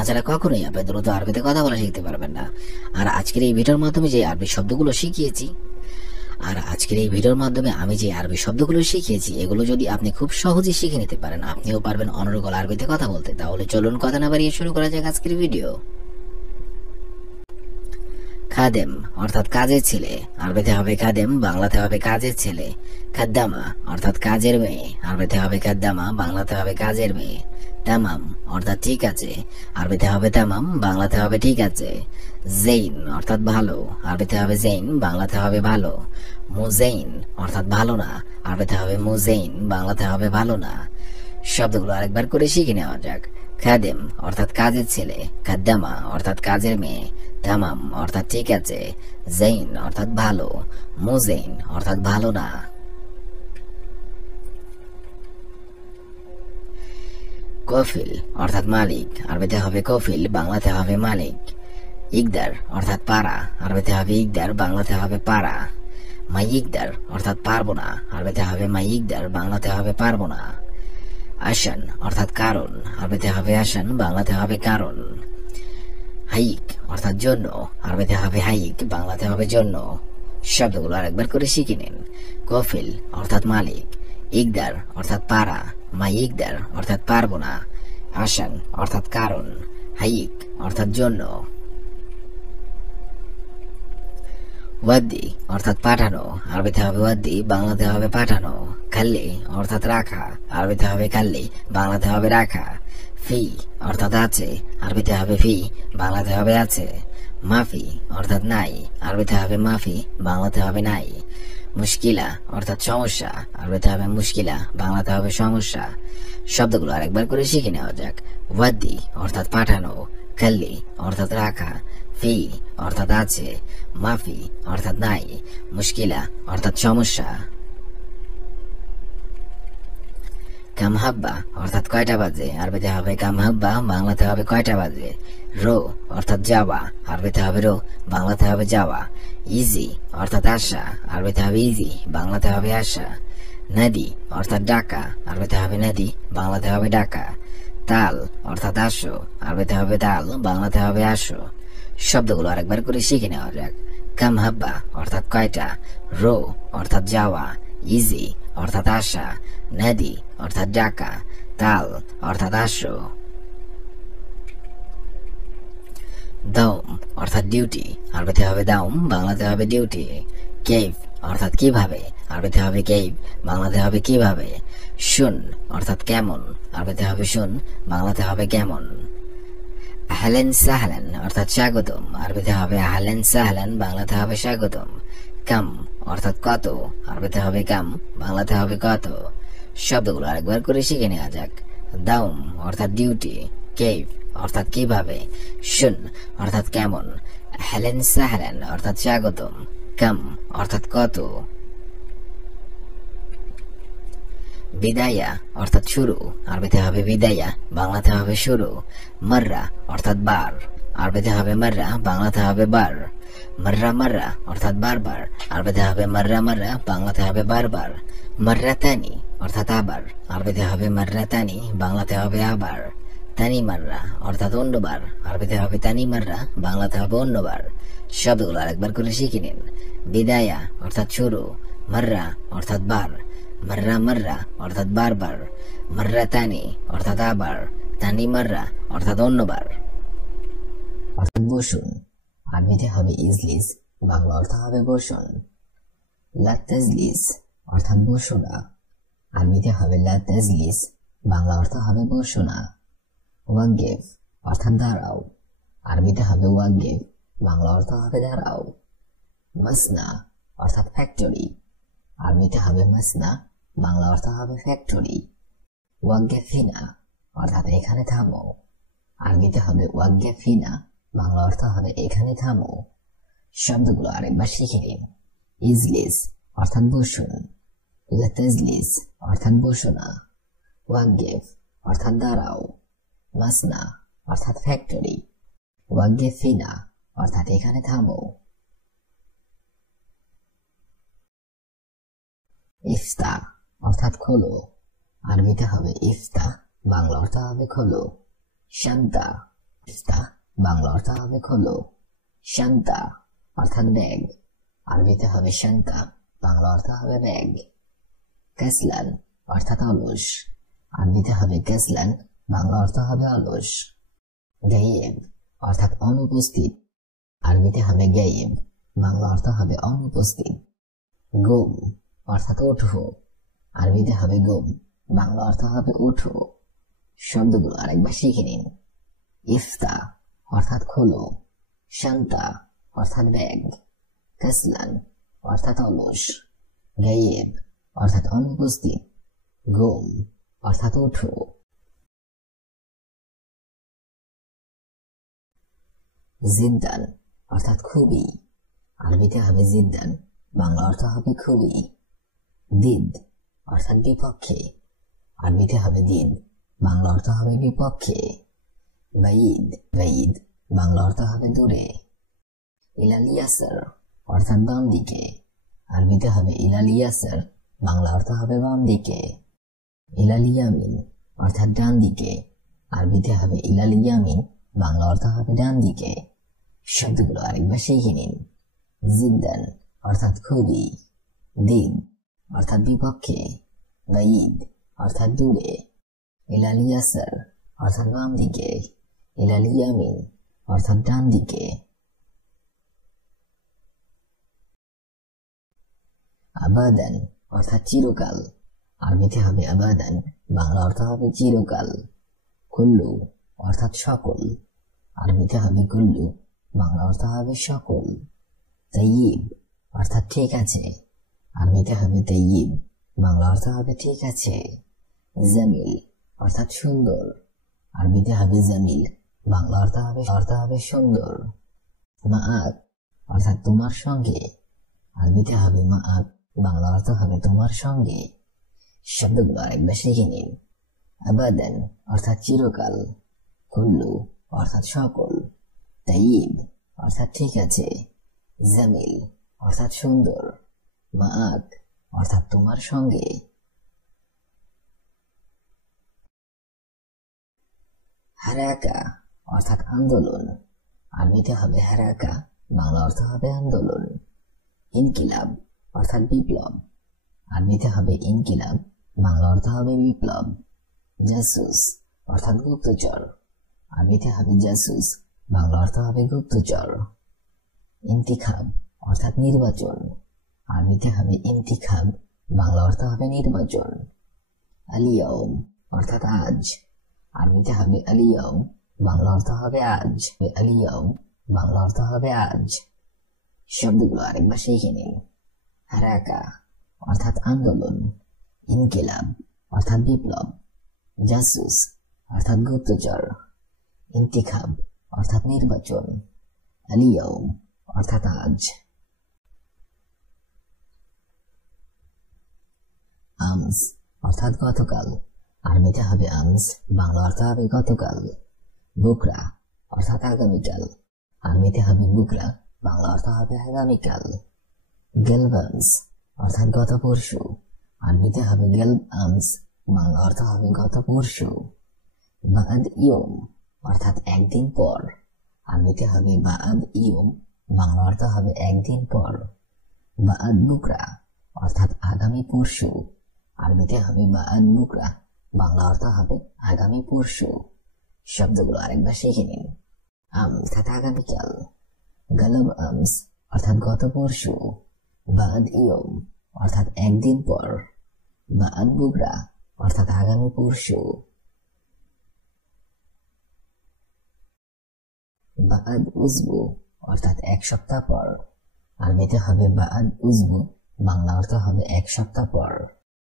জানা ছাড়া কখনোই আপনি দ্রুত আরবিতে কথা বলা শিখতে পারবেন না। আর আজকের এই ভিডিওর মাধ্যমে যে আরবি শব্দগুলো শিখিয়েছি এগুলো যদি আপনি খুব সহজে শিখে নিতে পারেন, আপনিও পারবেন অনর্গল আরবিতে কথা বলতে। তাহলে চলুন কথা না বাড়িয়ে শুরু করা যাক আজকের ভিডিও। খাদেম অর্থাৎ কাজের ছেলে, আরবিতে হবে খাদেম, বাংলাতে হবে কাজের ছেলে। খাদ্দামা অর্থাৎ কাজের মেয়ে, আরবিতে হবে খাদ্দামা, বাংলাতে হবে কাজের মেয়ে। তামাম অর্থাৎ ঠিক আছে, আরবিতে হবে তামাম, বাংলাতে হবে ঠিক আছে। জেইন অর্থাৎ ভালো, আরবিতে হবে জেইন, বাংলাতে হবে ভালো। মুজেইন অর্থাৎ ভালো না, আরবিতে হবে মুজেইন, বাংলাতে হবে ভালো না। শব্দগুলো আরেকবার করে শিখে নেওয়া যাক। খাদেম অর্থাৎ কাজের ছেলে, খাদ্দামা অর্থাৎ কাজের মেয়ে, তামাম অর্থাৎ ঠিক আছে, জেইন অর্থাৎ ভালো, মুজেইন অর্থাৎ ভালো না। কফিল অর্থাৎ মালিক, আরবিতে হবে কফিল, বাংলাতে হবে মালিক। ইকদার অর্থাৎ পারা, আরবিতে হবে ইকদার, বাংলাতে হবে পারা। মাই ইকদার অর্থাৎ পারবো না, আরবিতে হবে মাই ইকদার, বাংলাতে হবে পারবো না। আসান অর্থাৎ কারণ, আরবিতে হবে আসান, বাংলাতে হবে কারণ। হাইক অর্থাৎ জন্য, আরবিতে হবে হাইক, বাংলাতে হবে জন্য। শব্দগুলো আরেকবার করে শিখে নিন। কফিল অর্থাৎ মালিক, ইকদার অর্থাৎ পারা, মাই ইকদার অর্থাৎ পারবো না, আসান অর্থাৎ কারণ, হাইক অর্থাৎ জন্য। ওয়াদ্দি অর্থাৎ পাঠানো, আরবিতে হবে ওয়াদ্দি, বাংলাতে হবে পাঠানো। খাল্লি অর্থাৎ রাখা, আরবিতে হবে খাল্লি, বাংলাতে হবে রাখা। ফি অর্থাৎ আছে, আরবিতে হবে ফি, বাংলাতে হবে আছে। মাফি অর্থাৎ নাই, আরবিতে হবে মাফি, বাংলাতে হবে নাই। মুশকিলা অর্থাৎ সমস্যা, আরবিতে হবে মুশকিলা, বাংলাতে হবে সমস্যা। শব্দগুলো আরেকবার করে শিখে নেওয়া যাক। ওয়াদ্দি অর্থাৎ পাঠানো, খাল্লি অর্থাৎ রাখা, ফি অর্থাৎ আছে, মাফি অর্থাৎ নাই, মুশকিলা অর্থাৎ সমস্যা। কামহাব্বা অর্থাৎ কয়টা বাজে, আরবিতে হবে কামহাব্বা, বাংলাতে হবে কয়টা বাজে। রো অর্থাৎ যাওয়া, আরবিতে হবে রো, বাংলাতে হবে যাওয়া। ইজি অর্থাৎ আসা, আরবিতে হবে ইজি, বাংলাতে হবে আসা। নদী অর্থাৎ ডাকা, আরবিতে হবে নদী, বাংলাতে হবে ডাকা। তাল অর্থাৎ আসো, আরবিতে হবে তাল, বাংলাতে হবে আসো। শব্দগুলো আরেকবার করে শিখে নেওয়া যাক। কামহাব্বা অর্থাৎ কয়টা, রো অর্থাৎ যাওয়া, ইজি অর্থাৎ আসা, নদী অর্থাৎ ডাকা, তাল অর্থাৎ আসো। দাউম অর্থাৎ ডিউটি, আরবিতে হবে দাউম, বাংলাতে হবে ডিউটি। কেভ অর্থাৎ কিভাবে, আরবিতে হবে কেভ, বাংলাতে হবে কিভাবে। শুন অর্থাৎ কেমন, আরবিতে হবে শুন, বাংলাতে হবে কেমন। আহলেন সাহলেন অর্থাৎ স্বাগতম, আরবিতে হবে আহলেন সাহলেন, বাংলাতে হবে স্বাগতম। কাম অর্থাৎ কত, আরবিতে হবে কাম, বাংলাতে হবে কত। শব্দগুলো আরেকবার করে শিখে নেওয়া যাক। দাউম অর্থাৎ ডিউটি, কেভ অর্থাৎ কিভাবে, শুন অর্থাৎ কেমন, আহলেন সাহলেন অর্থাৎ স্বাগতম, কাম অর্থাৎ কত। বিদায়া অর্থাৎ শুরু, আরবিতে হবে বিদায়া, বাংলাতে হবে শুরু। মাররা অর্থাৎ বার, আরবিতে হবে মাররা, বাংলাতে হবে বার। মাররা মাররা অর্থাৎ বারবার, আরবিতে হবে মাররা মাররা, বাংলাতে হবে বারবার। মাররা তানি অর্থাৎ আবার, আরবিতে হবে মাররা তানি, বাংলাতে হবে আবার। তানি মাররা অর্থাৎ অন্যবার, আরবিতে হবে তানি মাররা, বাংলাতে হবে অন্যবার। শব্দগুলো আরেকবার করে শিখে নিন। বিদায়া অর্থাৎ শুরু, মাররা অর্থাৎ বার, মাররা মাররা অর্থাৎ বারবার, মাররা তানি অর্থাৎ আবার, তানি মাররা অর্থাৎ অন্যবার। অর্থাৎ বসুন, আরবিতে হবে ইজলিস, বাংলা অর্থ হবে বসুন। লা তাজলিস অর্থাৎ বসো না, আরবিতে হবে লা তাজলিস, বাংলা অর্থ হবে বসো না। ওয়াগিফ অর্থাৎ দাঁড়াও, আরবিতে হবে ওয়াগিফ, বাংলা অর্থ হবে দাঁড়াও। মাসনা অর্থাৎ ফ্যাক্টরি, আরবিতে হবে মাসনা, বাংলা অর্থ হবে ফ্যাক্টরি। ওয়াগিফিনা অর্থাৎ এখানে থামো, আরবিতে হবে ওয়াগিফিনা, বাংলা অর্থ হবে এখানে থামো। শব্দগুলো আরেকবার শিখে নিন। ইজলিস অর্থাৎ বসুন, লা তাজলিস অর্থাৎ বসো না, ওয়াগিফ অর্থাৎ দাঁড়াও, মাসনা অর্থাৎ ফ্যাক্টরি, ওয়াগিফিনা অর্থাৎ এখানে থামো। ইফতা অর্থাৎ খোলো, আরবিতে হবে ইফতা, বাংলা অর্থ হবে খোলো। শান্তা ইফতা বাংলা অর্থ হবে খোলো। শান্তা অর্থাৎ ব্যাগ, আরবিতে হবে শান্তা, বাংলা অর্থ হবে ব্যাগ। কাসলান অর্থাৎ অলস, আরবিতে হবে কাসলান, বাংলা অর্থ হবে অলস। গায়েব অর্থাৎ অনুপস্থিত, আরবিতে হবে গায়েব, বাংলা অর্থ হবে অনুপস্থিত। গুম অর্থাৎ ওঠো, আরবিতে হবে গুম, বাংলা অর্থ হবে ওঠো। শব্দগুলো আরেকবার শিখে নিন। ইফতা অর্থাৎ খোলো, শান্তা অর্থাৎ ব্যাগ, কাসলান অর্থাৎ অলস, গায়েব অর্থাৎ অনুপস্থিত, গুম অর্থাৎ ওঠো। জিদ্দান অর্থাৎ খুবই, আরবিতে হবে জিদ্দান, বাংলা অর্থ হবে খুবই। দিদ অর্থাৎ বিপক্ষে, আরবিতে হবে দিদ, বাংলা অর্থ হবে বিপক্ষে। বাইদ বাইদ, বাংলা অর্থ হবে দূরে। ইলাল ইয়াসার অর্থাৎ বাম দিকে, আরবিতে হবে ইলাল ইয়াসার, বাংলা অর্থ হবে বাম দিকে। ইলাল ইয়ামিন অর্থাৎ ডান দিকে, আরবিতে হবে ইলাল ইয়ামিন, বাংলা অর্থ হবে ডান দিকে। শব্দগুলো আরেকবার শিখে নিন। জিদ্দান অর্থাৎ খুবই, দিদ অর্থাৎ বিপক্ষে, বাইদ অর্থাৎ দূরে, ইলাল ইয়াসার অর্থাৎ বাম দিকে, ইলাল ইয়ামিন অর্থাৎ ডান দিকে। আবাদান অর্থাৎ চিরকাল, আরবিতে হবে আবাদান, বাংলা অর্থ হবে চিরকাল। কুল্লু অর্থাৎ সকল, আরবিতে হবে কুল্লু, বাংলা অর্থ হবে সকল। তাইয়িব অর্থাৎ ঠিক আছে, আরবিতে হবে তাইয়িব, বাংলা অর্থ হবে ঠিক আছে। জামিল অর্থাৎ সুন্দর, আরবিতে হবে জামিল, বাংলা অর্থ হবে সুন্দর। মাআক অর্থাৎ তোমার সঙ্গে, আরবিতে হবে মাআক, বাংলা অর্থ হবে তোমার সঙ্গে। শব্দগুলো আরেকবার শিখে নিন। আবাদান অর্থাৎ চিরকাল, কুল্লু অর্থাৎ সকল, তাইয়িব অর্থাৎ ঠিক আছে, জামিল অর্থাৎ সুন্দর, মাআক অর্থাৎ তোমার সঙ্গে। হারাকা অর্থাৎ আন্দোলন, আরবিতে হবে হারাকা, বাংলা অর্থ হবে আন্দোলন। ইনকিলাব অর্থাৎ বিপ্লব, আরবিতে হবে ইনকিলাব, বাংলা অর্থ হবে বিপ্লব। জাসুস অর্থাৎ গুপ্তচর, আরবিতে হবে জাসুস, বাংলা অর্থ হবে গুপ্তচর। ইন্তিখাব অর্থাৎ নির্বাচন, আরবিতে হবে ইন্তিখাব, বাংলা অর্থ হবে নির্বাচন। আলিয়াউম অর্থাৎ আজ, আরবিতে হবে আলিয়াউম, বাংলা অর্থ হবে আজ, আলিয়াউম বাংলা অর্থ হবে আজ। শব্দগুলো আরেকবার শিখে নিন। হারাকা অর্থাৎ আন্দোলন, ইনকিলাব অর্থাৎ বিপ্লব, জাসুস অর্থাৎ গুপ্তচর, ইন্তিখাব অর্থাৎ নির্বাচন, আলিয়াউম অর্থাৎ আজ। আমস অর্থাৎ গতকাল, আরবিতে হবে আমস, বাংলা অর্থ হবে গতকাল। বুকরা অর্থাৎ আগামীকাল, আরবিতে হবে বুকরা, বাংলা অর্থ হবে আগামীকাল। গেলবান্স অর্থাৎ গত পরশু, আরবিতে হবে গেলব আমস, বাংলা অর্থ হবে গত পরশু। বাদ ইয়ম অর্থাৎ একদিন পর, আরবিতে হবে বাদ ইয়ম, বাংলা অর্থ হবে একদিন পর। বাদ বুকরা অর্থাৎ আগামী পরশু, আরবিতে হবে বাদ বুকরা, বাংলা অর্থ হবে আগামী পরশু। শব্দগুলো আরেকবার শিখে নিন। আম অর্থাৎ আগামীকাল, গলব আমস অর্থাৎ গত পরশু, বাদ ইয়ম অর্থাৎ একদিন পর, বাদ বুকরা অর্থাৎ আগামী পরশু। বাদ উজবু অর্থাৎ এক সপ্তাহ পর, আরবিতে হবে বাদ উজবু, বাংলা অর্থ হবে এক সপ্তাহ পর।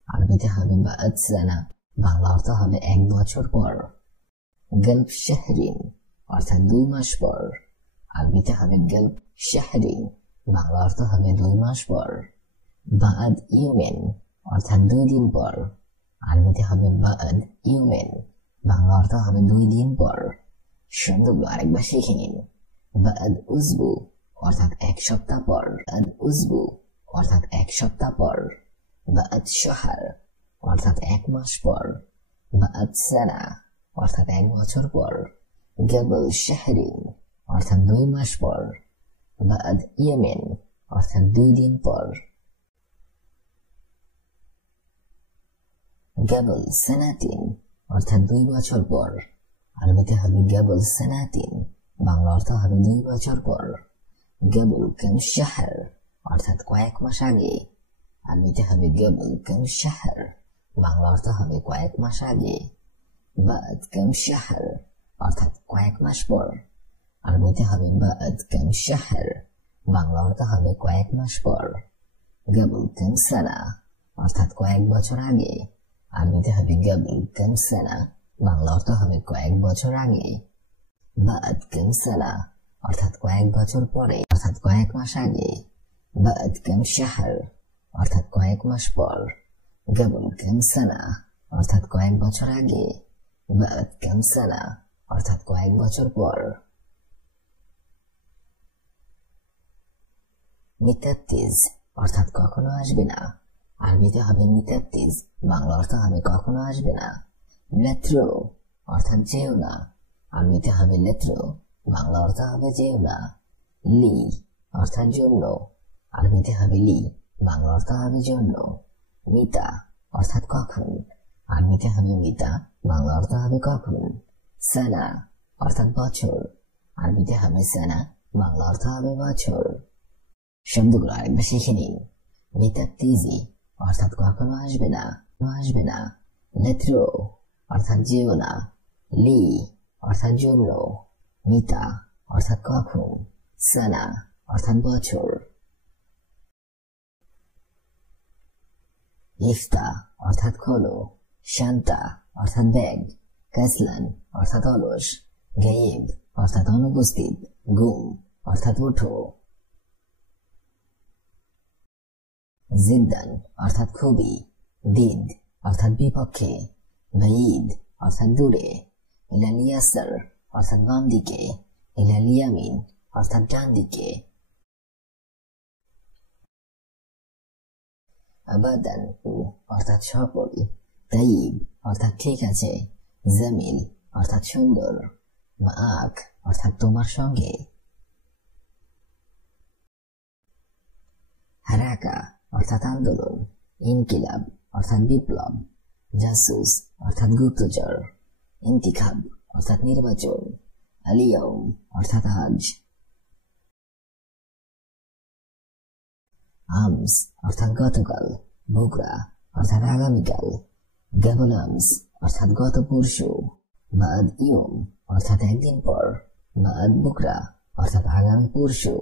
আরবিতে হবে বাদ সানা, বাংলা অর্থ হবে এক বছর পর। গেলব শাহরিন অর্থাৎ 2 মাস পর, আরবিতে হবে গেলব শাহরিন, বাংলা অর্থ হবে 2 মাস পর। বাদ ইউমেন অর্থাৎ 2 দিন পর, আরবিতে হবে বাদ ইউমেন, বাংলা অর্থ হবে 2 দিন পর। শব্দগুলো আরেকবার শিখে নিন। বাদ উজবু অর্থাৎ এক সপ্তাহ পর, বাদ উজবু অর্থাৎ এক সপ্তাহ পর। বাদ শাহর অর্থাৎ 1 মাস পর, বাদ সানা অর্থাৎ 1 বছর পর। গাবল শাহরিন অর্থাৎ 2 মাস পর, বাদ ইয়ামিন অর্থাৎ 2 দিন পর। গাবল সানাতিন অর্থাৎ 2 বছর পর, আরবিতে হবে গাবল সানাতিন, বাংলা অর্থ হবে 2 বছর পর। গাবল কাম শাহর অর্থাৎ কয়েক মাস আগে, আরবিতে হবে গাবল কাম শাহর, বাংলা অর্থ হবে কয়েক মাস আগে। বাদ কাম শাহর অর্থাৎ কয়েক মাস পর, আরবিতে হবে বাদ কাম শাহর, বাংলা অর্থ হবে কয়েক মাস পর। গাবল কাম সানা অর্থাৎ কয়েক বছর আগে, আরবিতে হবে গাবল কাম সানা, বাংলা অর্থ হবে কয়েক বছর আগে। বাদ কাম সানা অর্থাৎ কয়েক বছর পরে, অর্থাৎ কয়েক মাস আগে। বাদ কাম শাহর অর্থাৎ কয়েক মাস পর। গাবল কাম সানা অর্থাৎ কয়েক বছর আগে, বাদ কাম সানা অর্থাৎ কয়েক বছর পর। মিতাত্তিজ অর্থাৎ কখনো আসবে না, আরবিতে হবে মিতাত্তিজ, বাংলা অর্থ হবে কখনো আসবে না। লেত্রো অর্থাৎ যেও না, আরবিতে হবে লেত্রো, বাংলা অর্থ হবে যেও না। লি অর্থাৎ জন্য, আরবিতে হবে লি, বাংলা অর্থ হবে জন্য। মিতা অর্থাৎ কখন, আরবিতে হবে মিতা, বাংলা অর্থ হবে কখন। সানা অর্থাৎ বছর, আরবিতে হবে সানা, বাংলা অর্থ হবে বছর। শব্দগুলো আরেকবার শিখে নিন। মিতাত্তিজি অর্থাৎ কখনো আসবে না, আসবে না। লেত্রো অর্থাৎ যেও না। লি অর্থাৎ জন্য। মিতা অর্থাৎ কখন। সানা অর্থাৎ বছর। ইফতা অর্থাৎ খোলো। শান্তা অর্থাৎ ব্যাগ। কাসলান অর্থাৎ অলস। গায়েব অর্থাৎ অনুপস্থিত। গুম অর্থাৎ ওঠো। জিদ্দান অর্থাৎ খুবই। দিদ অর্থাৎ বিপক্ষে। বাঈদ অর্থাৎ দূরে। ইলাল ইয়াসার অর্থাৎ বাম দিকে। ইলাল ইয়ামিন অর্থাৎ ডান দিকে। আবাদান অর্থাৎ সফল। তাইব অর্থাৎ ঠিক আছে। জামিল অর্থাৎ সুন্দর। মাআক অর্থাৎ তোমার সঙ্গে। হারাকা অর্থাৎ আন্দোলন। ইনকিলাব অর্থাৎ বিপ্লব। জাসুস অর্থাৎ গুপ্তচর। ইন্তিখাব অর্থাৎ নির্বাচন। আলিয়াউম অর্থাৎ আজ। আমস অর্থাৎ গতকাল। বুকরা অর্থাৎ আগামীকাল। গাবল আমস অর্থাৎ গত পরশু। বাদ ইয়ুম অর্থাৎ একদিন পর। বাদ বুকরা অর্থাৎ আগামী পরশু।